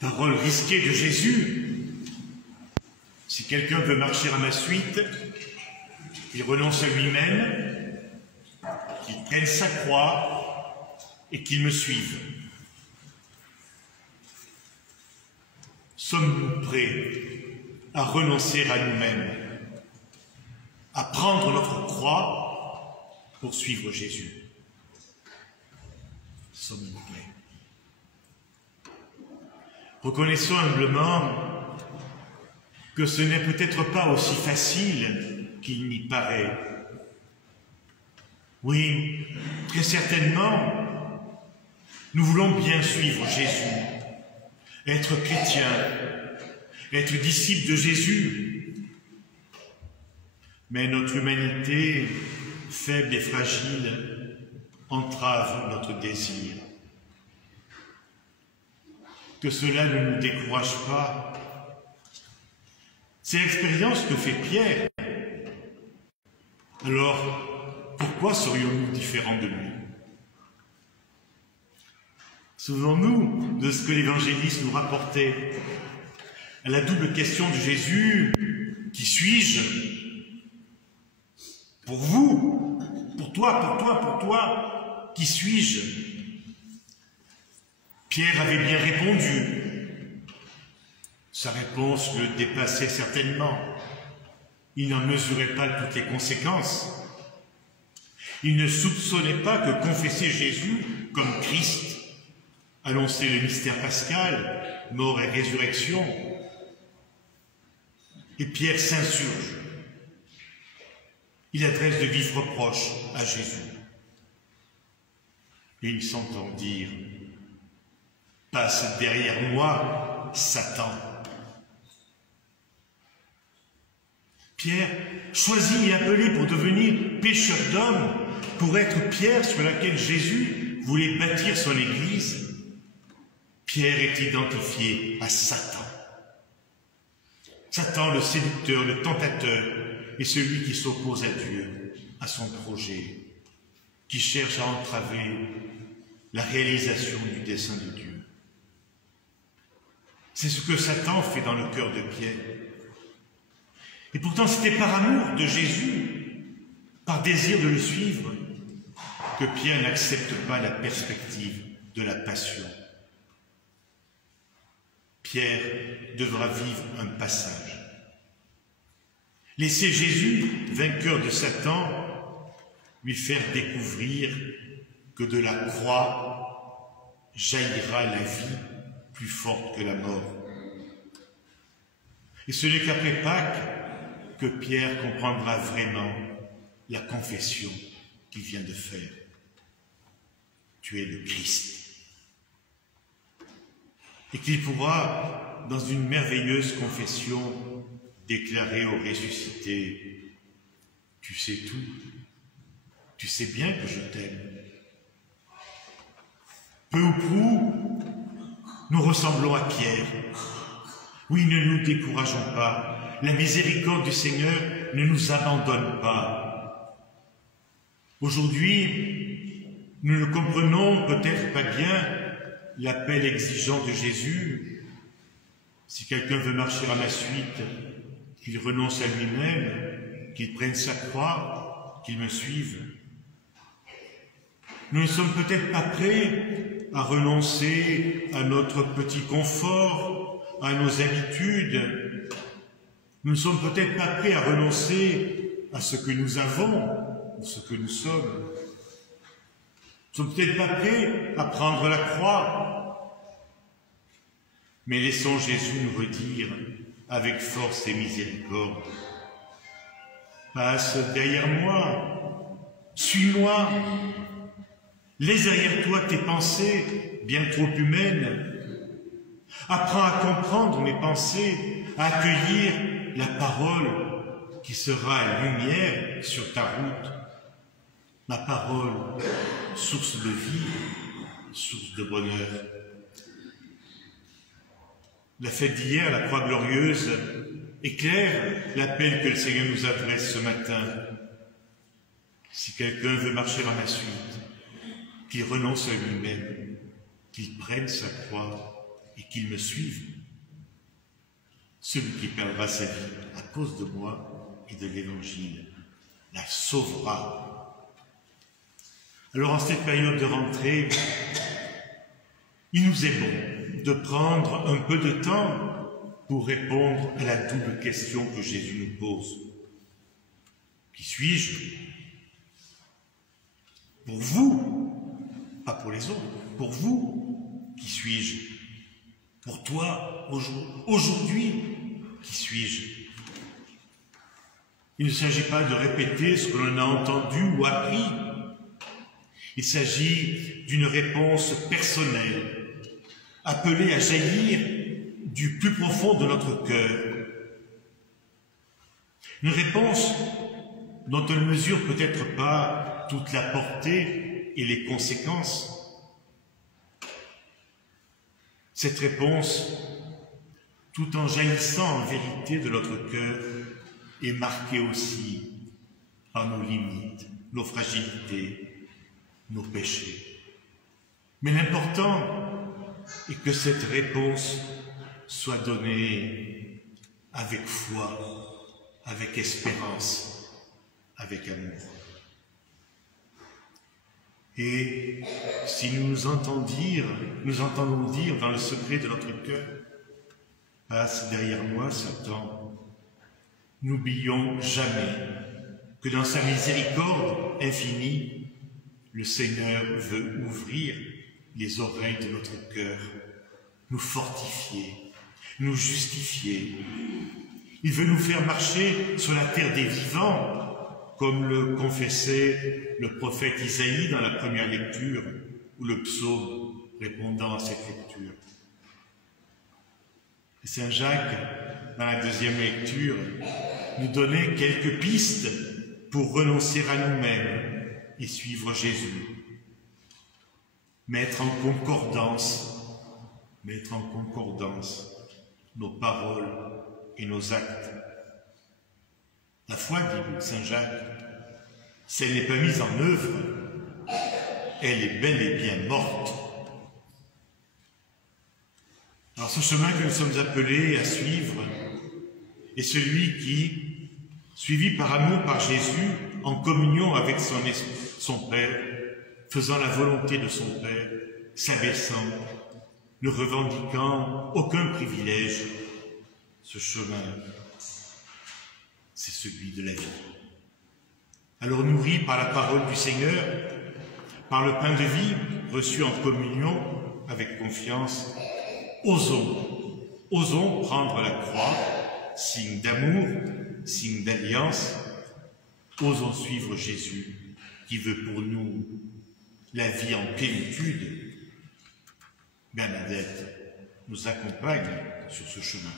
Parole risquée de Jésus. Si quelqu'un veut marcher à ma suite, qu'il renonce à lui-même, qu'il prenne sa croix et qu'il me suive. Sommes-nous prêts à renoncer à nous-mêmes, à prendre notre croix pour suivre Jésus? Sommes-nous prêts? Reconnaissons humblement que ce n'est peut-être pas aussi facile qu'il n'y paraît. Oui, très certainement, nous voulons bien suivre Jésus, être chrétien, être disciple de Jésus. Mais notre humanité, faible et fragile, entrave notre désir. Que cela ne nous décourage pas. C'est l'expérience que fait Pierre. Alors, pourquoi serions-nous différents de lui? Souvenons-nous de ce que l'évangéliste nous rapportait à la double question de Jésus: qui suis-je? Pour vous, pour toi, qui suis-je? Pierre avait bien répondu. Sa réponse le dépassait certainement. Il n'en mesurait pas toutes les conséquences. Il ne soupçonnait pas que confesser Jésus comme Christ, annoncer le mystère pascal, mort et résurrection. Et Pierre s'insurge. Il adresse de vifs reproches à Jésus. Et il s'entend dire: passe derrière moi, Satan. Pierre, choisi et appelé pour devenir pécheur d'hommes, pour être pierre sur laquelle Jésus voulait bâtir son Église, Pierre est identifié à Satan. Satan, le séducteur, le tentateur, est celui qui s'oppose à Dieu, à son projet, qui cherche à entraver la réalisation du dessein de Dieu. C'est ce que Satan fait dans le cœur de Pierre. Et pourtant, c'était par amour de Jésus, par désir de le suivre, que Pierre n'accepte pas la perspective de la passion. Pierre devra vivre un passage. Laisser Jésus, vainqueur de Satan, lui faire découvrir que de la croix jaillira la vie plus forte que la mort. Et ce n'est qu'après Pâques que Pierre comprendra vraiment la confession qu'il vient de faire. Tu es le Christ. Et qu'il pourra, dans une merveilleuse confession, déclarer au ressuscité: tu sais tout, tu sais bien que je t'aime. Peu ou prou, nous ressemblons à Pierre. Oui, ne nous décourageons pas. La miséricorde du Seigneur ne nous abandonne pas. Aujourd'hui, nous ne comprenons peut-être pas bien l'appel exigeant de Jésus. Si quelqu'un veut marcher à ma suite, qu'il renonce à lui-même, qu'il prenne sa croix, qu'il me suive. Nous ne sommes peut-être pas prêts à renoncer à notre petit confort, à nos habitudes. Nous ne sommes peut-être pas prêts à renoncer à ce que nous avons, ou ce que nous sommes. Nous ne sommes peut-être pas prêts à prendre la croix. Mais laissons Jésus nous redire avec force et miséricorde: passe derrière moi, suis-moi, laisse derrière toi tes pensées bien trop humaines. Apprends à comprendre mes pensées, à accueillir la parole qui sera lumière sur ta route. Ma parole, source de vie, source de bonheur. La fête d'hier, la Croix glorieuse, éclaire l'appel que le Seigneur nous adresse ce matin. Si quelqu'un veut marcher à ma suite, qu'il renonce à lui-même, qu'il prenne sa croix et qu'il me suive. Celui qui perdra sa vie à cause de moi et de l'Évangile la sauvera. Alors en cette période de rentrée, il nous est bon de prendre un peu de temps pour répondre à la double question que Jésus nous pose. Qui suis-je? Pour vous, pas pour les autres, pour vous, qui suis-je? Pour toi, aujourd'hui, qui suis-je? Il ne s'agit pas de répéter ce que l'on a entendu ou appris. Il s'agit d'une réponse personnelle, appelée à jaillir du plus profond de notre cœur. Une réponse dont on ne mesure peut-être pas toute la portée et les conséquences. Cette réponse, tout en jaillissant en vérité de notre cœur, est marquée aussi par nos limites, nos fragilités, nos péchés. Mais l'important est que cette réponse soit donnée avec foi, avec espérance, avec amour. Et si nous nous entendons dire dans le secret de notre cœur, passe derrière moi, Satan, n'oublions jamais que dans sa miséricorde infinie, le Seigneur veut ouvrir les oreilles de notre cœur, nous fortifier, nous justifier. Il veut nous faire marcher sur la terre des vivants, comme le confessait le prophète Isaïe dans la première lecture, ou le psaume répondant à cette lecture. Et Saint Jacques, dans la deuxième lecture, nous donnait quelques pistes pour renoncer à nous-mêmes et suivre Jésus. Mettre en concordance nos paroles et nos actes. La foi, dit Saint Jacques, si elle n'est pas mise en œuvre, elle est bel et bien morte. Alors ce chemin que nous sommes appelés à suivre est celui qui, suivi par amour par Jésus, en communion avec son Père, faisant la volonté de son Père, s'abaissant, ne revendiquant aucun privilège, ce chemin, c'est celui de la vie. Alors nourris par la parole du Seigneur, par le pain de vie reçu en communion avec confiance, osons prendre la croix, signe d'amour, signe d'alliance, osons suivre Jésus qui veut pour nous la vie en plénitude. Bernadette nous accompagne sur ce chemin.